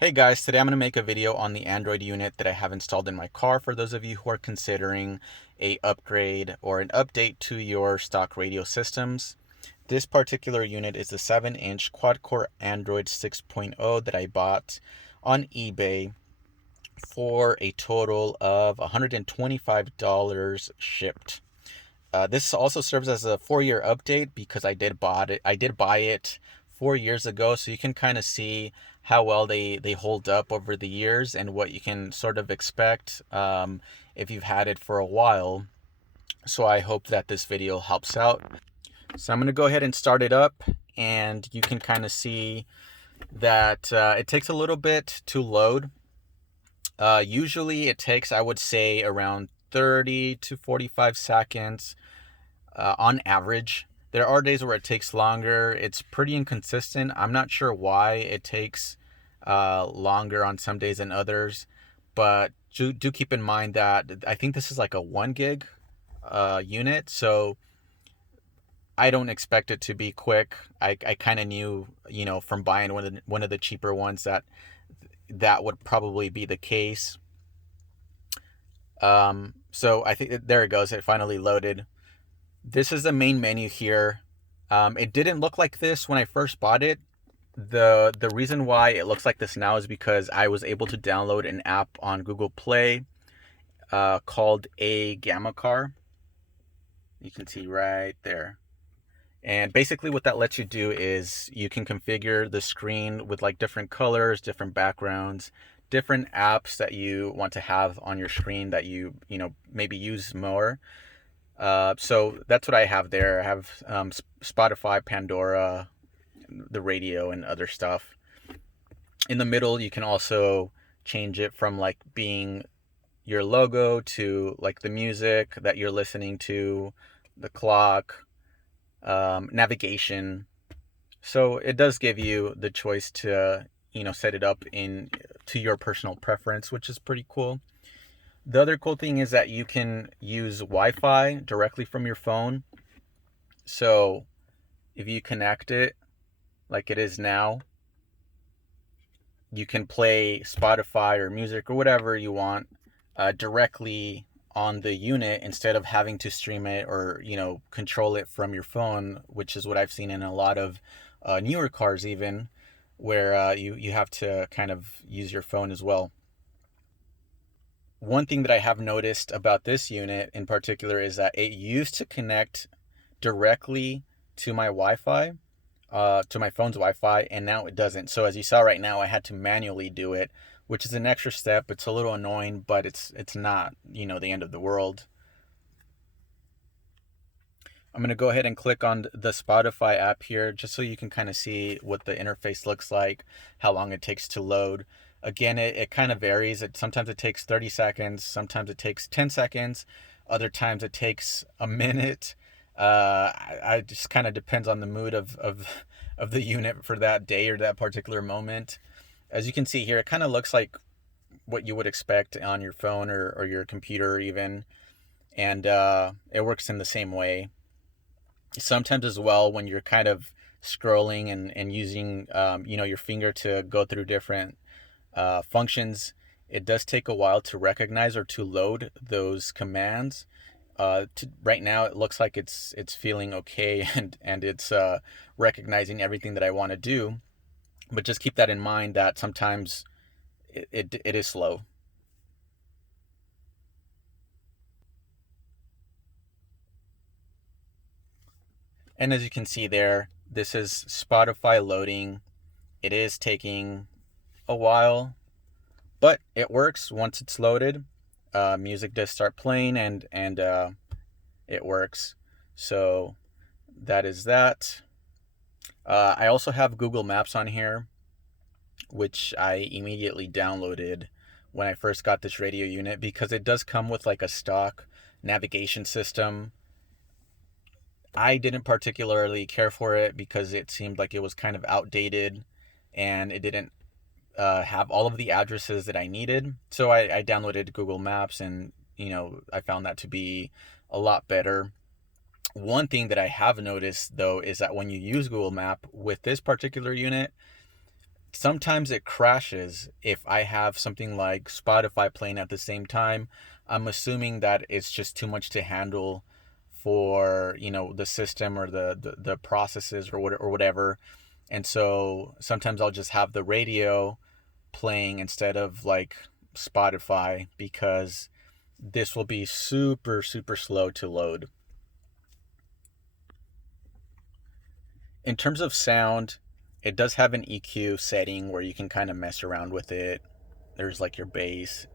Hey guys, today I'm going to make a video on the Android unit that I have installed in my car for those of you who are considering a upgrade or an update to your stock radio systems. This particular unit is the 7-inch quad-core Android 6.0 that I bought on eBay for a total of $125 shipped. This also serves as a 4-year update because I did buy it 4 years ago, so you can kind of see how well they hold up over the years and what you can sort of expect if you've had it for a while. So I hope that this video helps out. So I'm going to go ahead and start it up, and you can kind of see that it takes a little bit to load. Usually it takes, I would say, around 30 to 45 seconds on average. There are days where it takes longer. It's pretty inconsistent. I'm not sure why it takes longer on some days than others, but do keep in mind that I think this is like a 1 gig unit, so I don't expect it to be quick. I kind of knew, from buying one of the cheaper ones that would probably be the case. So I think there it goes. It finally loaded. This is the main menu here. It didn't look like this when I first bought it. The reason why it looks like this now is because I was able to download an app on Google Play called A Gamma Car. You can see right there. And basically what that lets you do is you can configure the screen with like different colors, different backgrounds, different apps that you want to have on your screen that you maybe use more. So that's what I have there. I have Spotify, Pandora, the radio, and other stuff. In the middle, you can also change it from like being your logo to like the music that you're listening to, the clock, navigation. So it does give you the choice to set it up in to your personal preference, which is pretty cool. The other cool thing is that you can use Wi-Fi directly from your phone. So if you connect it like it is now, you can play Spotify or music or whatever you want directly on the unit instead of having to stream it or control it from your phone, which is what I've seen in a lot of newer cars even, where you have to kind of use your phone as well. One thing that I have noticed about this unit in particular is that it used to connect directly to my Wi-Fi, to my phone's Wi-Fi, and now it doesn't. So as you saw right now, I had to manually do it, which is an extra step. It's a little annoying, but it's not, the end of the world. I'm going to go ahead and click on the Spotify app here just so you can kind of see what the interface looks like, how long it takes to load. Again, it kind of varies. Sometimes it takes 30 seconds, sometimes it takes 10 seconds, other times it takes a minute. I just kind of depends on the mood of the unit for that day or that particular moment. As you can see here, it kind of looks like what you would expect on your phone or your computer even, and it works in the same way. Sometimes as well, when you're kind of scrolling and using your finger to go through different functions, it does take a while to recognize or to load those commands. Right now it looks like it's feeling okay and it's recognizing everything that I want to do, but just keep that in mind that sometimes it is slow. And as you can see there, this is Spotify loading. It is taking a while, but it works once it's loaded. Music does start playing and it works. So that is that. I also have Google Maps on here, which I immediately downloaded when I first got this radio unit because it does come with like a stock navigation system. I didn't particularly care for it because it seemed like it was kind of outdated and it didn't have all of the addresses that I needed. So I downloaded Google Maps and, I found that to be a lot better. One thing that I have noticed though is that when you use Google Map with this particular unit, sometimes it crashes if I have something like Spotify playing at the same time. I'm assuming that it's just too much to handle for, the system or the processes or whatever. And so sometimes I'll just have the radio playing instead of like Spotify, because this will be super, super slow to load. In terms of sound, it does have an EQ setting where you can kind of mess around with it. There's like your bass.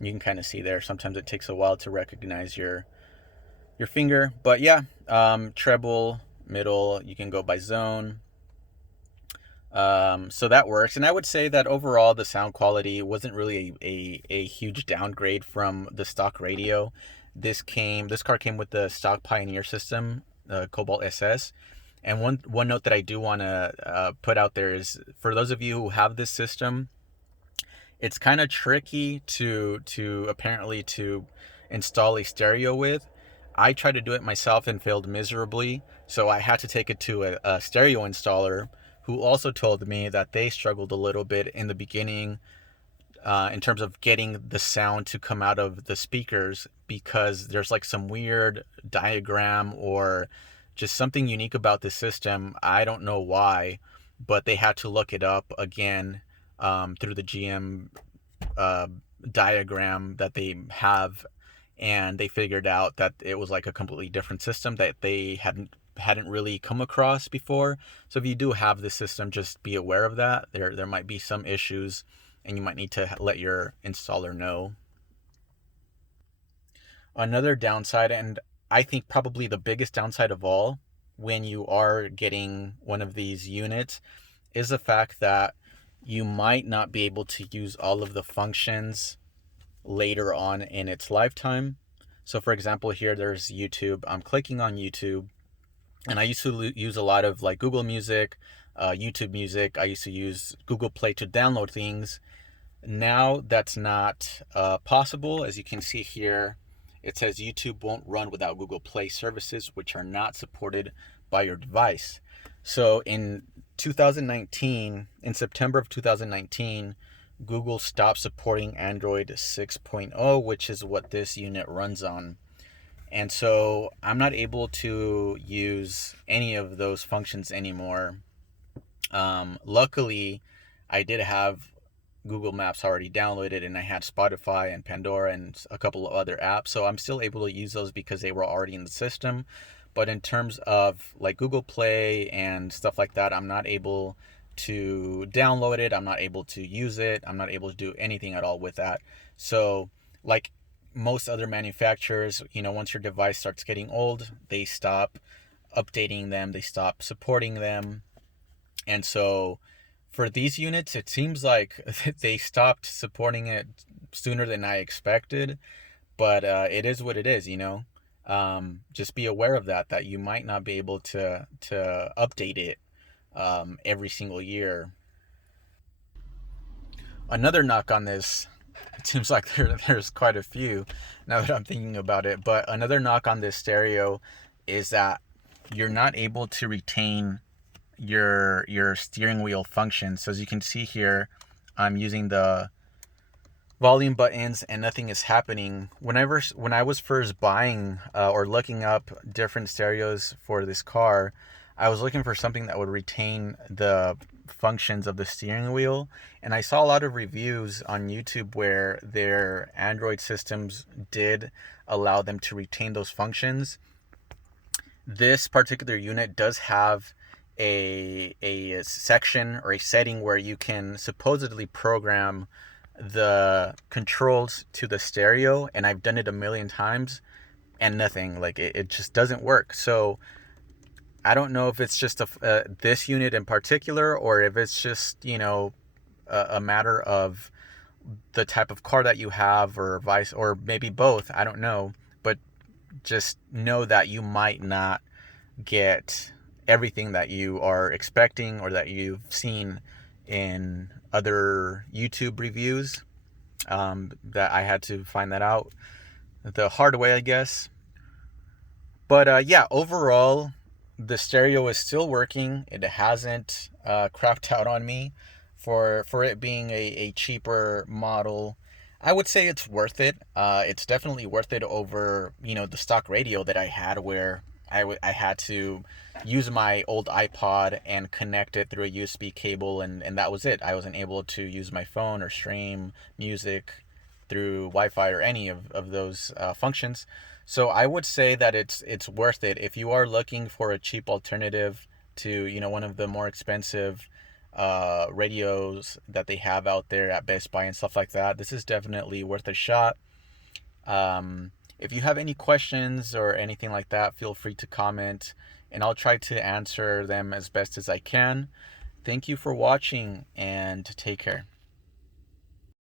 You can kind of see there. Sometimes it takes a while to recognize your finger, but yeah, treble, middle. You can go by zone. So that works, and I would say that overall the sound quality wasn't really a huge downgrade from the stock radio. This car came with the stock Pioneer system, Cobalt SS. And one note that I do want to put out there is, for those of you who have this system, it's kind of tricky to apparently to install a stereo with. I tried to do it myself and failed miserably, so I had to take it to a stereo installer, who also told me that they struggled a little bit in the beginning in terms of getting the sound to come out of the speakers, because there's like some weird diagram or just something unique about the system. I don't know why, but they had to look it up again through the GM uh, diagram that they have, and they figured out that it was like a completely different system that they hadn't really come across before. So if you do have this system, just be aware of that. There might be some issues, and you might need to let your installer know. Another downside, and I think probably the biggest downside of all, when you are getting one of these units, is the fact that you might not be able to use all of the functions later on in its lifetime. So for example, here there's YouTube. I'm clicking on YouTube, and I used to use a lot of like Google Music, YouTube Music. I used to use Google Play to download things. Now that's not possible. As you can see here, it says YouTube won't run without Google Play services, which are not supported by your device. So in 2019, in September of 2019, Google stopped supporting Android 6.0, which is what this unit runs on. And so I'm not able to use any of those functions anymore. Luckily, I did have Google Maps already downloaded, and I had Spotify and Pandora and a couple of other apps. So I'm still able to use those because they were already in the system. But in terms of like Google Play and stuff like that, I'm not able to download it. I'm not able to use it. I'm not able to do anything at all with that. So, like most other manufacturers, once your device starts getting old, they stop updating them, they stop supporting them. And so for these units, it seems like they stopped supporting it sooner than I expected. But it is what it is. Just be aware of that you might not be able to update it every single year. Another knock on this, it seems like there's quite a few now that I'm thinking about it, but another knock on this stereo is that you're not able to retain your steering wheel function. So as you can see here, I'm using the volume buttons and nothing is happening. When I was first buying or looking up different stereos for this car, I was looking for something that would retain the functions of the steering wheel, and I saw a lot of reviews on YouTube where their Android systems did allow them to retain those functions. This particular unit does have a section or a setting where you can supposedly program the controls to the stereo, and I've done it a million times and nothing. Like it just doesn't work. So I don't know if it's just this unit in particular, or if it's just a matter of the type of car that you have, or vice, or maybe both. I don't know, but just know that you might not get everything that you are expecting or that you've seen in other YouTube reviews. That I had to find that out the hard way, I guess. But yeah, overall, the stereo is still working. It hasn't crapped out on me. for it being a cheaper model, I would say it's worth it. It's definitely worth it over, the stock radio that I had, where I had to use my old iPod and connect it through a USB cable, and that was it. I wasn't able to use my phone or stream music through Wi-Fi or any of those functions. So I would say that it's worth it if you are looking for a cheap alternative to, one of the more expensive radios that they have out there at Best Buy and stuff like that. This is definitely worth a shot. If you have any questions or anything like that, feel free to comment, and I'll try to answer them as best as I can. Thank you for watching, and take care.